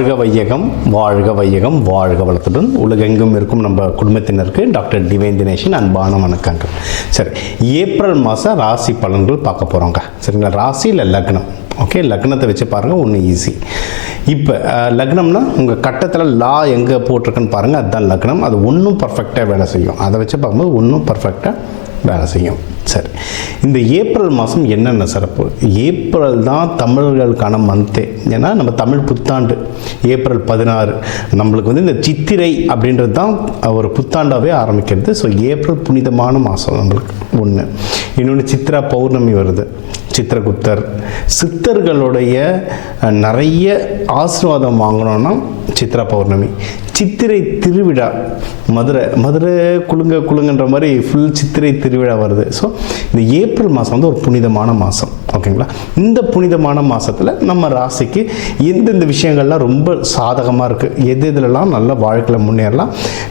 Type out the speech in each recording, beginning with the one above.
வாழ்க வையகம், வாழ்க வையகம், வாழ்க வளத்துடன் உலகெங்கும் இருக்கும் நம்ம குடும்பத்தினருக்கு டாக்டர் டிவைன் தினேஷன் அன்பான வணக்கங்கள். சரி, ஏப்ரல் மாதம் ராசி பலன்கள் பார்க்க போகிறோங்க. சரிங்களா? ராசி இல்லை லக்னம். ஓகே, லக்னத்தை வச்சு பாருங்கள், ஒன்று ஈஸி. இப்போ லக்னம்னா உங்கள் கட்டத்தில் லா எங்கே போட்டிருக்குன்னு பாருங்கள், அதுதான் லக்னம். அது ஒன்றும் பர்ஃபெக்டாக வேலை செய்யும். அதை வச்சு பார்க்கும்போது ஒன்றும் பர்ஃபெக்டாக வேலை செய்யும். சரி, இந்த ஏப்ரல் மாதம் என்னென்ன சிறப்பு? ஏப்ரல் தான் தமிழர்களுக்கான மந்த்தே. ஏன்னா நம்ம தமிழ் புத்தாண்டு ஏப்ரல் 16. நம்மளுக்கு வந்து இந்த சித்திரை அப்படின்றது தான் ஒரு புத்தாண்டாகவே ஆரம்பிக்கிறது. ஸோ ஏப்ரல் புனிதமான மாதம் நம்மளுக்கு ஒன்று. இன்னொன்று சித்ரா பௌர்ணமி வருது, சித்திரகுப்தர். சித்தர்களுடைய நிறைய ஆசீர்வாதம் வாங்கணும்னா சித்ரா பௌர்ணமி. சித்திரை திருவிழா, மதுரை குலுங்கன்ற மாதிரி ஃபுல் சித்திரை திருவிழா வருது. ஸோ இந்த ஏப்ரல் மாதம் வந்து ஒரு புனிதமான மாதம். ஓகேங்களா? இந்த புனிதமான மாதத்தில் நம்ம ராசிக்கு எந்தெந்த விஷயங்கள்லாம் ரொம்ப சாதகமாக இருக்குது, எதுலலாம் நல்ல வாழ்க்கையில் முன்னேறலாம்,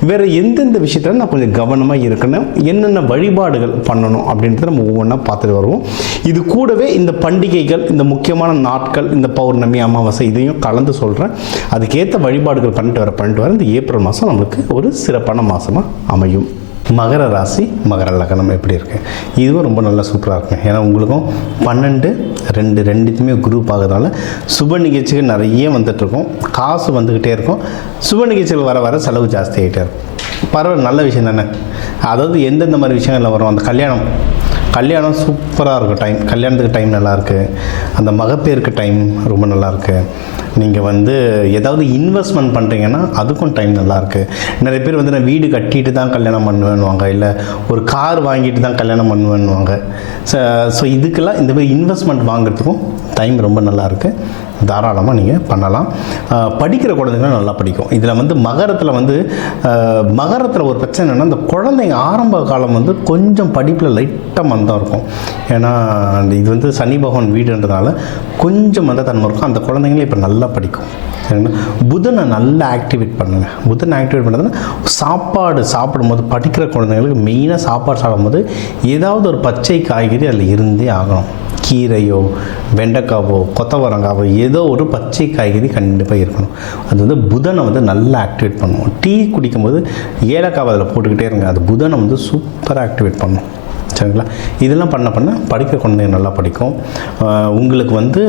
வேறு எந்தெந்த விஷயத்தில் நான் கொஞ்சம் கவனமாக இருக்கணும், என்னென்ன வழிபாடுகள் பண்ணணும் அப்படின்றத நம்ம ஒவ்வொன்றா பார்த்துட்டு வருவோம். இது கூடவே இந்த பண்டிகைகள், இந்த முக்கியமான நாட்கள், இந்த பௌர்ணமி, அமாவாசை இதையும் கலந்து சொல்கிறேன். அதுக்கேற்ற வழிபாடுகள் பண்ணிட்டு வர இந்த ஏப்ரல் மாதம் நம்மளுக்கு ஒரு சிறப்பான மாதமாக அமையும். மகர ராசி, மகர லக்னம் எப்படி இருக்குது? இதுவும் ரொம்ப நல்லா சூப்பராக இருக்குங்க. ஏன்னா உங்களுக்கும் 12 ரெண்டுத்துமே குரூப் ஆகுறதுனால சுப நிகழ்ச்சிகள் நிறைய வந்துட்டுருக்கும், காசு வந்துக்கிட்டே இருக்கும். சுப நிகழ்ச்சிகள் வர வர செலவு ஜாஸ்தி ஆகிட்டே இருக்கும். பரவாயில்ல, நல்ல விஷயம் தானே. அதாவது எந்தெந்த மாதிரி விஷயங்கள்ல வரும், அந்த கல்யாணம் சூப்பராக இருக்கும். கல்யாணத்துக்கு டைம் நல்லாயிருக்கு. அந்த மகப்பேருக்கு டைம் ரொம்ப நல்லாயிருக்கு. நீங்கள் வந்து ஏதாவது இன்வெஸ்ட்மெண்ட் பண்ணுறீங்கன்னா அதுக்கும் டைம் நல்லாயிருக்கு. நிறைய பேர் வந்து நான் வீடு கட்டிட்டு தான் கல்யாணம் பண்ணுவேன்னுவாங்க, இல்லை ஒரு கார் வாங்கிட்டு தான் கல்யாணம் பண்ணுவேன்னுவாங்க. ஸோ இதுக்கெல்லாம் இந்த மாதிரி இன்வெஸ்ட்மெண்ட் வாங்குறதுக்கும் டைம் ரொம்ப நல்லாயிருக்கு. தாராளமாக நீங்கள் பண்ணலாம். படிக்கிற குழந்தைங்களும் நல்லா படிக்கும். இதில் வந்து மகரத்தில் ஒரு பிரச்சனை என்னென்னா, இந்த குழந்தைங்க ஆரம்ப காலம் வந்து கொஞ்சம் படிப்பில் லைட்டாக மந்தம் இருக்கும். ஏன்னா இது வந்து சனி பகவான் வீடுன்றதுனால கொஞ்சம் மந்தத்தன்மை இருக்கும். அந்த குழந்தைங்களே இப்போ நல்லா படிக்கும். சரிங்களா? புதனை நல்லா ஆக்டிவேட் பண்ணுங்கள். புதனை ஆக்டிவேட் பண்ணுறதுன்னா, சாப்பாடு சாப்பிடும்போது படிக்கிற குழந்தைங்களுக்கு மெயினாக சாப்பாடு சாப்பிடும்போது ஏதாவது ஒரு பச்சை காய்கறி அதில் இருந்தே ஆகணும். கீரையோ, வெண்டைக்காவோ, கொத்தவரங்காவோ, ஏதோ ஒரு பச்சை காய்கறி கண்டிப்பாக இருக்கணும். அது வந்து புதனை வந்து நல்லா ஆக்டிவேட் பண்ணும். டீ குடிக்கும்போது ஏலக்காவை அதில் போட்டுக்கிட்டே இருங்க. அது புதனை வந்து சூப்பராக ஆக்டிவேட் பண்ணும். சரிங்களா? இதெல்லாம் பண்ண படிக்கிற குழந்தைங்க நல்லா படிக்கும். உங்களுக்கு வந்து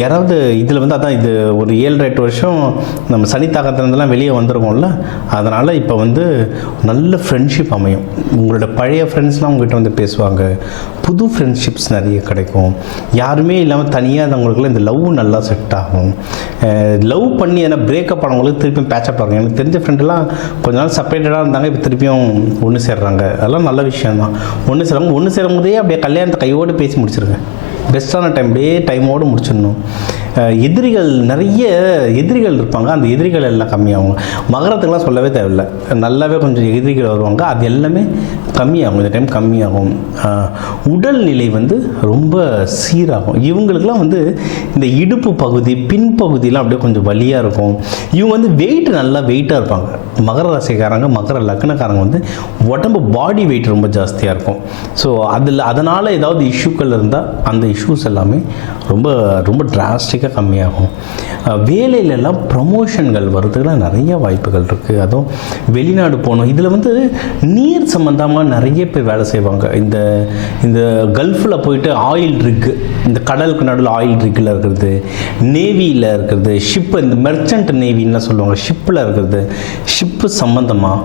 யாராவது இதில் வந்து அதான் இது ஒரு 7-8 வருஷம் நம்ம சனி தாக்கத்துலேருந்துலாம் வெளியே வந்துருக்கோம்ல, அதனால் இப்போ வந்து நல்ல ஃப்ரெண்ட்ஷிப் அமையும். உங்களோட பழைய ஃப்ரெண்ட்ஸ்லாம் உங்கள்கிட்ட வந்து பேசுவாங்க. புது ஃப்ரெண்ட்ஷிப்ஸ் நிறைய கிடைக்கும். யாருமே இல்லாமல் தனியாக அவங்களுக்குலாம் இந்த லவ் நல்லா செட் ஆகும். லவ் பண்ணி ஏன்னா பிரேக்கப் ஆனவங்களுக்கு திருப்பியும் பேச்சப் ஆகும். எனக்கு தெரிஞ்ச ஃப்ரெண்டெல்லாம் கொஞ்ச நாள் செப்பரேட்டடாக இருந்தாங்க, இப்போ திருப்பியும் ஒன்று சேர்றாங்க. அதெல்லாம் நல்ல விஷயம்தான். ஒன்று சேரும் போதே அப்படியே கல்யாணத்தை கையோடு பேசி முடிச்சிருங்க. பெஸ்ட்டான டைம், டைமோடு முடிச்சிடணும். நிறைய எதிரிகள் இருப்பாங்க. அந்த எதிரிகள் எல்லாம் கம்மியாகும். மகரத்துக்கெல்லாம் சொல்லவே தேவையில்லை, நல்லாவே கொஞ்சம் எதிரிகள் வருவாங்க. அது எல்லாமே கம்மியாகும். இந்த டைம் கம்மியாகும். உடல்நிலை வந்து ரொம்ப சீராகும். இவங்களுக்கெல்லாம் வந்து இந்த இடுப்பு பகுதி, பின்பகுதியெலாம் அப்படியே கொஞ்சம் வலியாக இருக்கும். இவங்க வந்து நல்லா வெயிட்டாக இருப்பாங்க. மகர ராசிக்காரங்க, மகர லக்னக்காரங்க வந்து உடம்பு பாடி வெயிட் ரொம்ப ஜாஸ்தியாக இருக்கும். ஸோ அதனால் ஏதாவது இஷ்யூக்கள் இருந்தால் அந்த இஷ்யூஸ் எல்லாமே ரொம்ப ரொம்ப டிராஸ்டிக்காக கம்மியாகும். வேலையிலெல்லாம் ப்ரமோஷன்கள் வர்றதுக்குலாம் நிறைய வாய்ப்புகள் இருக்குது. அதுவும் வெளிநாடு போகணும். இதில் வந்து நீர் சம்மந்தமாக நிறைய பேர் வேலை செய்வாங்க. இந்த கல்ஃபில் போயிட்டு ஆயில் ரிக்கு, இந்த கடலுக்கு நடுவில் ஆயில் ரிக்கில் இருக்கிறது, நேவியில் இருக்கிறது, ஷிப்பு, இந்த மெர்ச்சன்ட் நேவின்னு சொல்லுவாங்க, ஷிப்பில் இருக்கிறது, ஷிப்பு சம்மந்தமாக.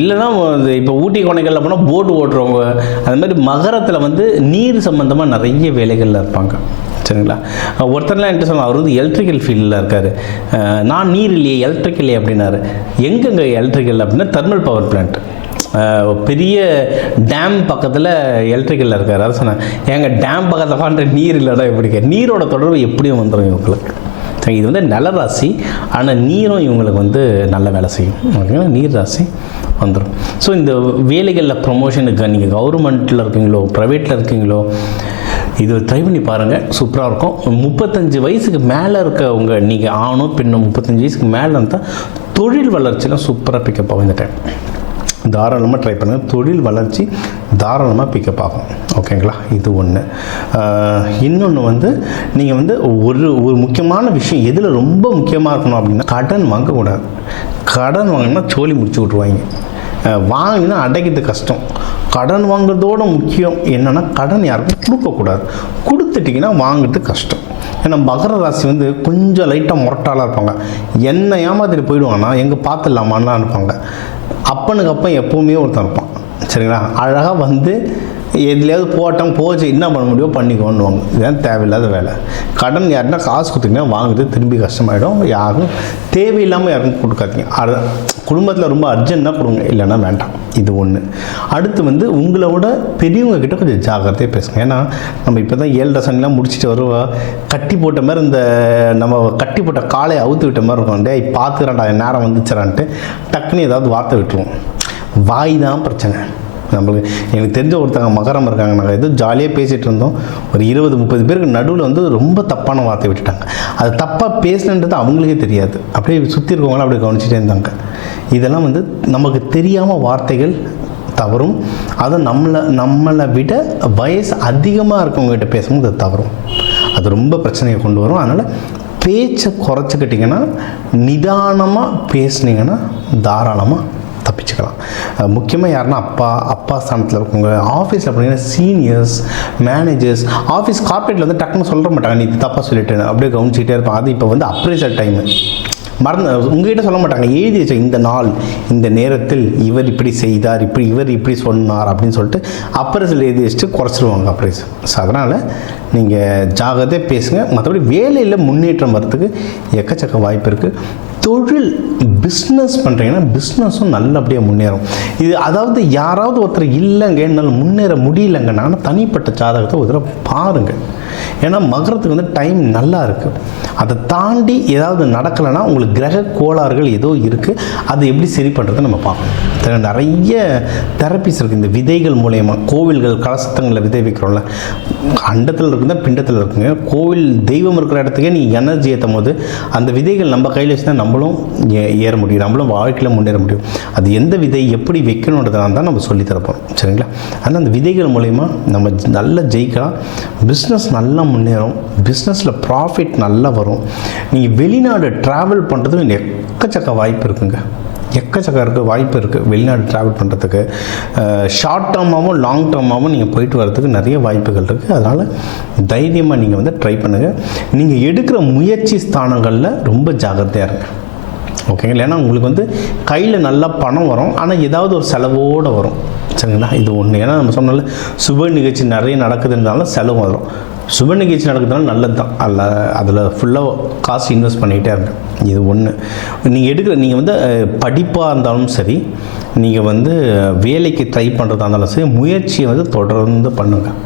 இல்லைன்னா இப்போ ஊட்டி கொடைகளில் போனால் போட் ஓட்டுறவங்க, அந்த மாதிரி மகரத்தில் வந்து நீர் சம்மந்தமாக நிறைய வேலைகளில் இருப்பாங்க. சரிங்களா? ஒருத்தர்லாம் என்ன சொன்னால், அவர் வந்து எலக்ட்ரிக்கல் ஃபீல்டில் இருக்கார். நான் நீர் இல்லையே, எலக்ட்ரிக்கல் இல்லையே அப்படின்னாரு. எங்கெங்கே எலக்ட்ரிக்கல் அப்படின்னா தெர்மல் பவர் பிளான்ட், பெரிய டேம் பக்கத்தில் எலக்ட்ரிக்கலில் இருக்கார். அதை சொன்னேன், எங்கள் டேம் பக்கத்தில் பண்ணுற நீர் இல்லைடா. எப்படி நீரோட தொடர்பு எப்படியும் வந்துடும் இவங்களுக்கு. இது வந்து நில ராசி, ஆனால் நீரும் இவங்களுக்கு வந்து நல்ல வேலை செய்யும். ஓகேங்களா? நீர் ராசி வந்துடும். ஸோ இந்த வேலைகளில் ப்ரொமோஷனுக்கு நீங்கள் கவர்மெண்ட்டில் இருக்கீங்களோ, ப்ரைவேட்டில் இருக்கீங்களோ, இது ட்ரை பண்ணி பாருங்கள், சூப்பராக இருக்கும். 35 வயசுக்கு மேலே இருக்கவங்க, நீங்கள் ஆணும் பெண்ணும் 35 வயசுக்கு மேலே இருந்தால் தொழில் வளர்ச்சிலாம் சூப்பராக பிக்கப் ஆகும் இந்த டைம். தாராளமாக ட்ரை பண்ணுங்கள். தொழில் வளர்ச்சி தாராளமாக பிக்கப் ஆகும். ஓகேங்களா? இது ஒன்று. இன்னொன்று வந்து நீங்கள் வந்து ஒரு முக்கியமான விஷயம் எதில் ரொம்ப முக்கியமாக இருக்கணும் அப்படின்னா, கடன் வாங்கக்கூடாது. கடன் வாங்கினா சோழி முடிச்சு விட்ருவாங்க. வாங்கினா அடைக்கிறது கஷ்டம். கடன் வாங்குறதோட முக்கியம் என்னென்னா, கடன் யாருக்கும் கொடுக்கக்கூடாது. கொடுத்துட்டிங்கன்னா வாங்குறது கஷ்டம். ஏன்னா மகர ராசி வந்து கொஞ்சம் லைட்டாக முரட்டாளாக இருப்பாங்க. என்ன ஏமாத்திட்டு போயிடுவாங்கன்னா, எங்கே பார்த்துடலாமான்லாம் இருப்பாங்க. அப்பனுக்கு அப்பன் எப்போவுமே ஒருத்தன் இருப்பான். சரிங்களா? அழகாக வந்து எதுலையாவது போட்டோம் போச்சு, என்ன பண்ண முடியும் பண்ணிக்கோன்னுவாங்க. இதுதான் தேவையில்லாத வேலை. கடன் யாருன்னா காசு கொடுத்தீங்கன்னா வாங்குறது திரும்பி கஷ்டமாயிடும். யாரும் தேவையில்லாமல் யாருக்கும் கொடுக்காதீங்க. குடும்பத்தில் ரொம்ப அர்ஜென்ட்டாக கொடுங்க, இல்லைன்னா வேண்டாம். இது ஒன்று. அடுத்து வந்து உங்களோட பெரியவங்க கிட்ட கொஞ்சம் ஜாக்கிரதையாக பேசுங்க. ஏன்னா நம்ம இப்போ தான் 7 சனிலாம் முடிச்சுட்டு வருவா, கட்டி போட்ட மாதிரி இந்த நம்ம கட்டி போட்ட காலையை அவுத்து விட்ட மாதிரி இருக்கும். டேய் பார்த்துக்கிறான்டா நேரம் வந்துச்சுறான்ட்டு டக்குன்னு ஏதாவது வார்த்தை விட்டுருவோம். வாய் தான் பிரச்சனை நம்மளுக்கு. எனக்கு தெரிஞ்ச ஒருத்தங்க மகரம் இருக்காங்க. நாங்கள் ஏதோ ஜாலியாக பேசிகிட்டு இருந்தோம். ஒரு 20-30 பேருக்கு நடுவில் வந்து ரொம்ப தப்பான வார்த்தை விட்டுட்டாங்க. அது தப்பாக பேசுனன்றது அவங்களுக்கே தெரியாது. அப்படியே சுற்றி இருக்கவங்களாம் அப்படியே கவனிச்சிட்டே இருந்தாங்க. இதெல்லாம் வந்து நமக்கு தெரியாமல் வார்த்தைகள் தவறும். அதை நம்மளை விட வயசு அதிகமாக இருக்கவங்ககிட்ட பேசும்போது அது தவறும். அது ரொம்ப பிரச்சனையை கொண்டு வரும். அதனால் பேச்சை குறைச்சிக்கிட்டிங்கன்னா, நிதானமாக பேசுனீங்கன்னா தாராளமாக தப்பிச்சுக்கலாம். முக்கியமாக யாருன்னா அப்பா ஸ்தானத்தில் இருக்கவங்க, ஆஃபீஸில் பார்த்தீங்கன்னா சீனியர்ஸ், மேனேஜர்ஸ், ஆஃபீஸ் கார்பரேட்டில் வந்து டக்குன்னு சொல்ல மாட்டாங்க, நீ தப்பாக சொல்லிட்டு அப்படியே கவனிச்சிக்கிட்டே இருப்பாங்க. அது இப்போ வந்து அப்ரைசல் டைமு உங்ககிட்ட சொல்ல மாட்டாங்க, எழுதி வச்ச இந்த நாள் இந்த நேரத்தில் இவர் இப்படி செய்தார், இவர் இப்படி சொன்னார் அப்படின்னு சொல்லிட்டு அப்ரைசல் எழுதி வச்சுட்டு குறைச்சிருவாங்க அப்ரைசல். ஸோ அதனால் நீங்கள் ஜாகிரதையாக பேசுங்க. மற்றபடி வேலையில் முன்னேற்றம் வர்றதுக்கு எக்கச்சக்க வாய்ப்பு இருக்குது. தொழில் பிஸ்னஸ் பண்ணுறீங்கன்னா பிஸ்னஸும் நல்லபடியாக முன்னேறும். இது அதாவது யாராவது ஒருத்தர் இல்லைங்க என்னால் முன்னேற முடியலைங்கன்னா தனிப்பட்ட ஜாதகத்தை ஒரு தடவை பாருங்கள். ஏன்னா மகரத்துக்கு வந்து டைம் நல்லா இருக்குது. அதை தாண்டி ஏதாவது நடக்கலைன்னா உங்களுக்கு கிரக கோளாறுகள் ஏதோ இருக்குது. அது எப்படி சரி பண்ணுறதை நம்ம பார்க்கணும். நிறைய தெரப்பிஸ் இருக்குது. இந்த விதைகள் மூலயமா கோவில்கள் கலசத்தங்களில் விதை வைக்கிறோம்ல, அண்டத்தில் இருக்குதா பிண்டத்தில் இருக்குங்க. கோவில் தெய்வம் இருக்கிற இடத்துக்கே நீ எனர்ஜி ஏற்றும் போது அந்த விதைகள் நம்ம கையில் வச்சு தான் நம்மளும் ஏற முடியும், நம்மளும் வாழ்க்கையில் முன்னேற முடியும். அது எந்த விதை எப்படி வைக்கணுன்றதுனால தான் நம்ம சொல்லித்தரப்போம். சரிங்களா? ஆனால் அந்த விதைகள் மூலயமா நம்ம நல்லா ஜெயிக்கலாம். பிஸ்னஸ் நல்லா முன்னேறும். பிஸ்னஸில் ப்ராஃபிட் நல்லா வரும். நீங்கள் வெளிநாடு ட்ராவல் பண்ணுறதுக்கு எக்கச்சக்க வாய்ப்பு இருக்குங்க. எக்கச்சக்க வாய்ப்பு இருக்குது வெளிநாடு ட்ராவல் பண்ணுறதுக்கு. ஷார்ட் டேர்மாகவும் லாங் டேர்மாகவும் நீங்கள் போயிட்டு வர்றதுக்கு நிறைய வாய்ப்புகள் இருக்குது. அதனால் தைரியமாக நீங்கள் வந்து ட்ரை பண்ணுங்கள். நீங்கள் எடுக்கிற முயற்சி ஸ்தானங்களில் ரொம்ப ஜாக்கிரதையாக இருங்க. ஓகேங்களா? ஏன்னா உங்களுக்கு வந்து கையில் நல்லா பணம் வரும், ஆனால் ஏதாவது ஒரு செலவோடு வரும். சரிங்களா? இது ஒன்று. ஏன்னா நம்ம சொன்னால சுப நிகழ்ச்சி நிறைய நடக்குதுன்றதால செலவு வரும். சுப நிகழ்ச்சி நடக்குதுனால நல்லது தான். அதில் ஃபுல்லாக காசு இன்வெஸ்ட் பண்ணிகிட்டே இருங்க. இது ஒன்று. நீங்கள் வந்து படிப்பாக இருந்தாலும் சரி, நீங்கள் வந்து வேலைக்கு ட்ரை பண்ணுறதா இருந்தாலும் சரி, முயற்சியை வந்து தொடர்ந்து பண்ணுங்கள்.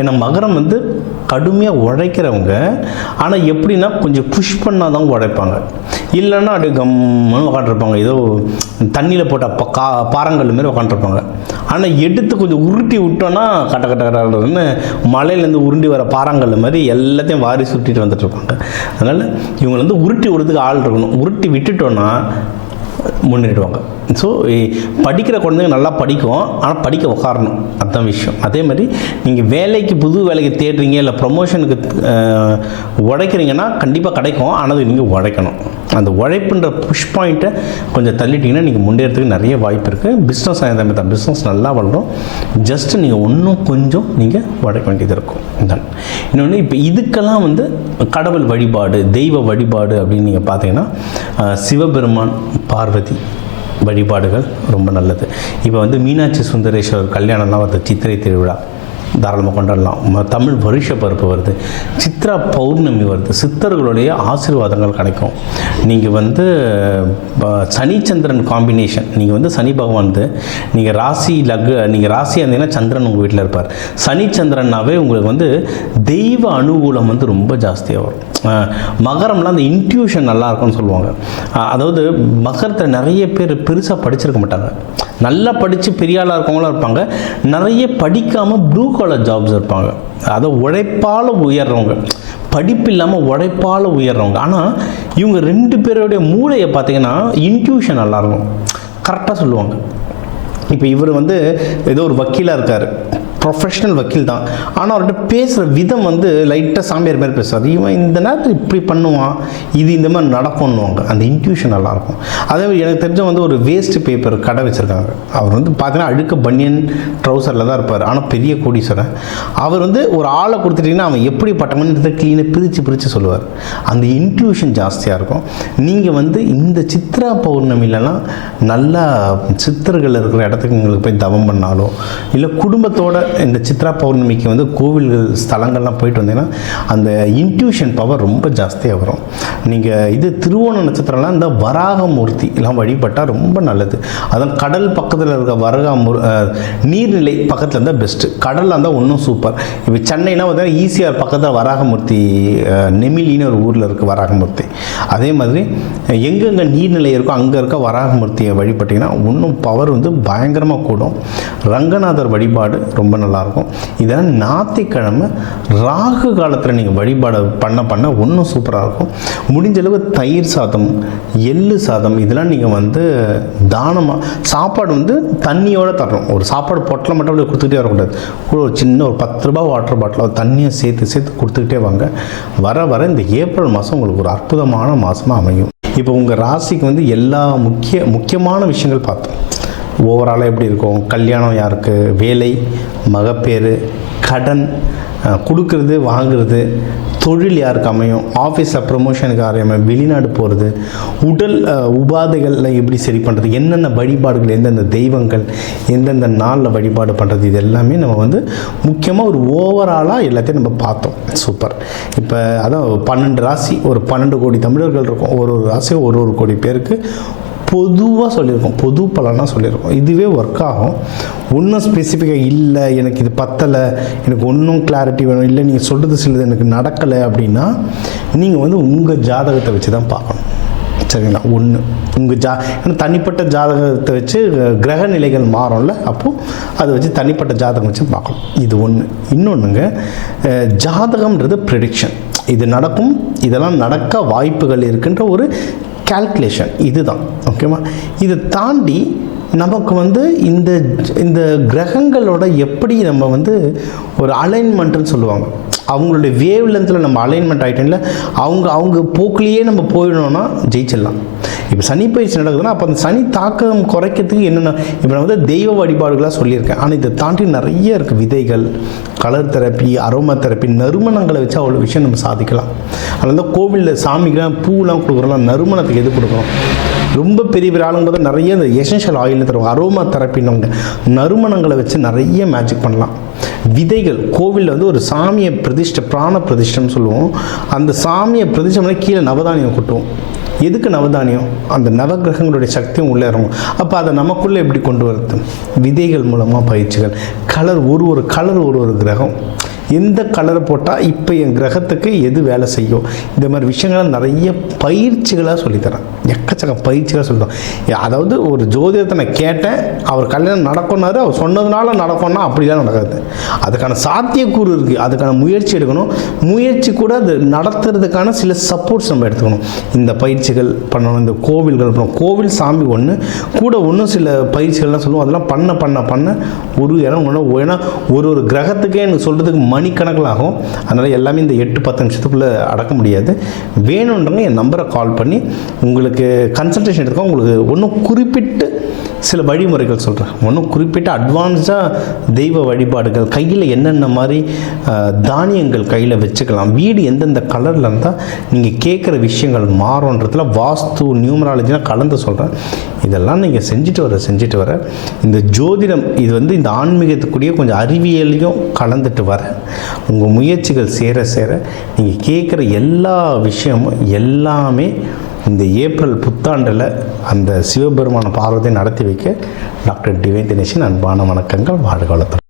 ஏன்னா மகரம் வந்து கடுமையாக உழைக்கிறவங்க, ஆனால் எப்படின்னா கொஞ்சம் புஷ் பண்ணால் தான் உழைப்பாங்க. இல்லைன்னா அப்படியே கம்முன்னு உட்காந்துருப்பாங்க, ஏதோ தண்ணியில் போட்ட பாறங்கள் மாரி உட்காந்துருப்பாங்க. ஆனால் எடுத்து கொஞ்சம் உருட்டி விட்டோன்னா கட்ட கட்டன்னு மலையிலேருந்து உருண்டி வர பாறாங்கல் மாதிரி எல்லாத்தையும் வாரி சுட்டிட்டு வந்துட்டுருப்பாங்க. அதனால் இவங்க வந்து உருட்டி விடுறதுக்கு ஆள் இருக்கணும். உருட்டி விட்டுட்டோன்னா முன்னேறிடுவாங்க. ஸோ படிக்கிற குழந்தைங்க நல்லா படிக்கும், ஆனால் படிக்க உட்காரணும். அதுதான் விஷயம். அதே மாதிரி நீங்கள் வேலைக்கு புது வேலைக்கு தேடுறீங்க, இல்லை ப்ரொமோஷனுக்கு உழைக்கிறீங்கன்னா கண்டிப்பாக கிடைக்கும், ஆனால் நீங்கள் உழைக்கணும். அந்த உழைப்புன்ற புஷ் பாயிண்ட்டை கொஞ்சம் தள்ளிட்டிங்கன்னா நீங்கள் முன்னேறதுக்கு நிறைய வாய்ப்பு இருக்குது. பிஸ்னஸ் அதே மாதிரி தான், பிஸ்னஸ் நல்லா வளரும். ஜஸ்ட்டு நீங்கள் இன்னும் கொஞ்சம் நீங்கள் உழைக்க வேண்டியது இருக்கும். தான் இன்னொன்று, இப்போ இதுக்கெல்லாம் வந்து கடவுள் வழிபாடு, தெய்வ வழிபாடு அப்படின்னு நீங்கள் பார்த்தீங்கன்னா சிவபெருமான், பார்வதி வழிபாடுகள் ரொம்ப நல்லது. இப்போ வந்து மீனாட்சி சுந்தரேஸ்வரர் கல்யாணம்லாம் வருது, சித்திரை திருவிழா தாராளமாக கொண்டாடலாம். தமிழ் வருஷ பருப்பு வருது, சித்ரா பௌர்ணமி வருது, சித்தர்களுடைய ஆசீர்வாதங்கள் கிடைக்கும். நீங்கள் வந்து சனிச்சந்திரன் காம்பினேஷன், நீங்கள் வந்து சனி பகவான் வந்து நீங்கள் ராசியாக இருந்தீங்கன்னா சந்திரன் உங்கள் வீட்டில் இருப்பார். சனிச்சந்திரனாவே உங்களுக்கு வந்து தெய்வ அனுகூலம் வந்து ரொம்ப ஜாஸ்தியாக வரும். மகரம்லாம் அந்த இன்ட்யூஷன் நல்லா இருக்கும்னு சொல்லுவாங்க. அதாவது மகரத்தில் நிறைய பேர் பெருசாக படிச்சிருக்க மாட்டாங்க, நல்லா படித்து பெரிய ஆளாக இருக்கவங்களாம் இருப்பாங்க. நிறைய படிக்காமல் ப்ளூ காலர் ஜாப்ஸ் இருப்பாங்க. அதை உழைப்பால் உயர்றவங்க, படிப்பு இல்லாமல் உழைப்பால் உயர்றவங்க. ஆனால் இவங்க 2 பேருடைய மூளையை பார்த்தீங்கன்னா இன்ட்யூஷன் நல்லாயிருக்கும், கரெக்டாக சொல்லுவாங்க. இப்போ இவர் வந்து ஏதோ ஒரு வக்கீலாக இருக்கார், ப்ரொஃபஷனல் வக்கீல் தான், ஆனால் அவர்கிட்ட பேசுகிற விதம் வந்து லைட்டாக சாமியார் மாதிரி பேசுவார். இவன் இந்த நேரத்தில் இப்படி பண்ணுவான், இது இந்த மாதிரி நடக்கும்னுவாங்க. அந்த இன்ட்யூஷன் நல்லாயிருக்கும். அதே மாதிரி எனக்கு தெரிஞ்ச வந்து ஒரு வேஸ்ட் பேப்பர் கடை வச்சுருக்காங்க. அவர் வந்து பார்த்தீங்கன்னா அழுக்க பனியன் ட்ரௌசரில் தான் இருப்பார், ஆனால் பெரிய கோடீஸ்வரன். அவர் வந்து ஒரு ஆளை கொடுத்துட்டிங்கன்னா அவன் எப்படி பட்டமன்றத்தை க்ளீனாக பிரித்து சொல்லுவார். அந்த இன்ட்யூஷன் ஜாஸ்தியாக இருக்கும். நீங்கள் வந்து இந்த சித்ரா பௌர்ணமிலலாம் நல்லா சித்தர்கள் இருக்கிற இடத்துக்கு உங்களுக்கு போய் தவம் பண்ணாலோ, இல்லை குடும்பத்தோட இந்த சித்ரா பௌர்ணமிக்கு வந்து கோவில்கள் ஸ்தலங்கள்லாம் போயிட்டு வந்தீங்கன்னா அந்த இன்ட்யூஷன் பவர் ரொம்ப ஜாஸ்தியாக வரும். நீங்கள் இது திருவோண நட்சத்திரம்லாம் இந்த வராகமூர்த்தி எல்லாம் வழிபட்டால் ரொம்ப நல்லது. அதான் கடல் பக்கத்தில் இருக்க நீர்நிலை பக்கத்தில் இருந்தால் பெஸ்ட்டு. கடலில் இருந்தால் இன்னும் சூப்பர். இப்போ சென்னைனா பார்த்தீங்கன்னா ஈசிஆர் பக்கத்தில் வராகமூர்த்தி, நெமிலின்னு ஒரு ஊரில் இருக்குது வராகமூர்த்தி. அதே மாதிரி எங்கெங்கே நீர்நிலை இருக்கோ அங்கே இருக்க வராகமூர்த்தியை வழிபட்டிங்கன்னா இன்னும் பவர் வந்து பயங்கரமாக கூடும். ரங்கநாதர் வழிபாடு ரொம்ப நல்லாயிருக்கும். இதெல்லாம் ஞாயிற்றுக்கிழமை ராகு காலத்தில் நீங்கள் வழிபாடு பண்ண இன்னும் சூப்பராக இருக்கும். முடிஞ்சளவு தயிர் சாதம், எள்ளு சாதம் இதெல்லாம் நீங்கள் வந்து தானமாக சாப்பாடு வந்து தண்ணியோடு தரணும். ஒரு சாப்பாடு பொட்டலை மட்டும் அப்படியே கொடுத்துக்கிட்டே வரக்கூடாது. ஒரு சின்ன ஒரு 10 ரூபா வாட்டர் பாட்டில் தண்ணியை சேர்த்து கொடுத்துக்கிட்டே வாங்க. வர இந்த ஏப்ரல் மாதம் உங்களுக்கு ஒரு அற்புதமான மாதமாக அமையும். இப்போ உங்கள் ராசிக்கு வந்து எல்லா முக்கியமான விஷயங்கள் பார்த்தோம். ஓவராலாக எப்படி இருக்கும், கல்யாணம் யாருக்கு, வேலை, மகப்பேறு, கடன், கொடுக்கறது வாங்குறது, தொழில் யாருக்கு அமையும், ஆஃபீஸில் ப்ரமோஷனுக்கு அமையும், வெளிநாடு போகிறது, உடல் உபாதைகளில் எப்படி சரி பண்ணுறது, என்னென்ன வழிபாடுகள், எந்தெந்த தெய்வங்கள் எந்தெந்த நாளில் வழிபாடு பண்ணுறது, இது எல்லாமே நம்ம வந்து முக்கியமாக ஒரு ஓவராலாக எல்லாத்தையும் நம்ம பார்த்தோம். சூப்பர். இப்போ அதான் 12 ராசி, ஒரு 12 கோடி தமிழர்கள் இருக்கும். ஒரு ராசியும் ஒரு கோடி பேருக்கு பொதுவாக சொல்லியிருக்கோம், பொது பலனாக சொல்லியிருக்கோம். இதுவே ஒர்க் ஆகும். ஒன்றும் ஸ்பெசிஃபிக்காக இல்லை எனக்கு இது பத்தலை, எனக்கு ஒன்றும் கிளாரிட்டி வேணும், இல்லை நீங்கள் சொல்கிறது சிலது எனக்கு நடக்கலை அப்படின்னா நீங்கள் வந்து உங்கள் ஜாதகத்தை வச்சு தான் பார்க்கணும். சரிங்களா? ஒன்று உங்கள் ஏன்னா தனிப்பட்ட ஜாதகத்தை வச்சு கிரக நிலைகள் மாறும்ல, அப்போது அதை வச்சு தனிப்பட்ட ஜாதகம் வச்சு பார்க்கணும். இது ஒன்று. இன்னொன்றுங்க, ஜாதகம்ன்றது ப்ரெடிக்ஷன். இது நடக்கும், இதெல்லாம் நடக்க வாய்ப்புகள் இருக்குன்ற ஒரு கால்குலேஷன், இதுதான். ஓகேவா? இதை தாண்டி நமக்கு வந்து இந்த கிரகங்களோட எப்படி நம்ம வந்து ஒரு அலைன்மெண்ட்டுன்னு சொல்லுவாங்க, அவங்களுடைய வேவ் லென்த்தில் நம்ம அலைன்மெண்ட் ஆகிட்டோம்ல, அவங்க போக்குலேயே நம்ம போயிடணும்னா ஜெயிச்சிடலாம். இப்போ சனி பயிற்சி நடக்குதுன்னா அப்போ அந்த சனி தாக்கம் குறைக்கிறதுக்கு என்னென்ன இப்போ நான் வந்து தெய்வ வழிபாடுகளாக சொல்லியிருக்கேன். ஆனால் இதை தாண்டி நிறைய இருக்குது. விதைகள், கலர் தெரப்பி, அரோமா தெரப்பி, நறுமணங்களை வச்சு அவ்வளோ விஷயம் நம்ம சாதிக்கலாம். அதனால தான் கோவிலில் சாமிக்கெலாம் பூலாம் கொடுக்குறோம், நறுமணத்துக்கு எது கொடுக்குறோம். ரொம்ப பெரிய ஆளுங்க போது நிறைய இந்த எசென்ஷியல் ஆயில்னு தருவாங்க, அரோமா தெரப்பின்னு நறுமணங்களை வச்சு நிறைய மேஜிக் பண்ணலாம். விதைகள் கோவிலில் வந்து ஒரு சாமியை பிராண பிரதிஷ்டம்னு சொல்லுவோம். அந்த சாமியை பிரதிஷ்டம் கீழே நவதானியம் கொட்டுவோம். எதுக்கு நவதானியம்? அந்த நவகிரகங்களுடைய சக்தியும் உள்ளே இறங்கும். அப்போ அதை நமக்குள்ளே எப்படி கொண்டு வருது? விதைகள் மூலமாக பயிற்சிகள். கலர், ஒரு கலர் ஒரு கிரகம், எந்த கலரை போட்டால் இப்போ என் கிரகத்துக்கு எது வேலை செய்யும், இந்த மாதிரி விஷயங்களை நிறைய பயிற்சிகளாக சொல்லித்தரேன். எக்கச்சக்க பயிற்சிகளாக சொல்லித்தோம். அதாவது ஒரு ஜோதிடத்தை நான் கேட்டேன், அவர் கல்யாணம் நடக்கும்னாரு, அவர் சொன்னதுனால நடக்கும்னா அப்படிலாம் நடக்காது. அதுக்கான சாத்தியக்கூறு இருக்குது, அதுக்கான முயற்சி எடுக்கணும். முயற்சி கூட அது நடத்துறதுக்கான சில சப்போர்ட்ஸ் நம்ம எடுத்துக்கணும். இந்த பயிற்சிகள் பண்ணணும், இந்த கோவில்கள் பண்ணணும். கோவில் சாமி ஒன்று கூட ஒன்றும் சில பயிற்சிகள்லாம் சொல்லுவோம். அதெல்லாம் பண்ண ஒரு இடம் ஒன்று, ஏன்னா ஒரு கிரகத்துக்கே எனக்கு சொல்கிறதுக்கு மணிக்கணக்கில் ஆகும். அதனால் எல்லாமே இந்த 8-10 நிமிஷத்துக்குள்ளே அடக்க முடியாது. வேணுன்றவங்க என் நம்பரை கால் பண்ணி உங்களுக்கு கன்சல்டேஷன் எடுத்துக்கோங்க. உங்களுக்கு ஒன்றும் குறிப்பிட்டு சில வழிமுறைகள் சொல்கிறேன். ஒன்றும் குறிப்பிட்ட அட்வான்ஸாக தெய்வ வழிபாடுகள், கையில் என்னென்ன மாதிரி தானியங்கள் கையில் வச்சுக்கலாம், வீடு எந்தெந்த கலரில் இருந்தால் நீங்கள் கேட்குற விஷயங்கள் மாறுன்றதுல வாஸ்து நியூமராலஜிலாம் கலந்து சொல்கிறேன். இதெல்லாம் நீங்கள் செஞ்சுட்டு வர இந்த ஜோதிடம் இது வந்து இந்த ஆன்மீகத்துக்குரிய கொஞ்சம் அறிவியலையும் கலந்துட்டு வர உங்கள் முயற்சிகள் சேர நீங்கள் கேட்குற எல்லா விஷயமும் எல்லாமே இந்த ஏப்ரல் புத்தாண்டில் அந்த சிவபெருமான பார்வதியை நடத்தி வைக்க டாக்டர் டிவைன் தினேஷின் அன்பான வணக்கங்கள். வாழ்க வளத்துடன்.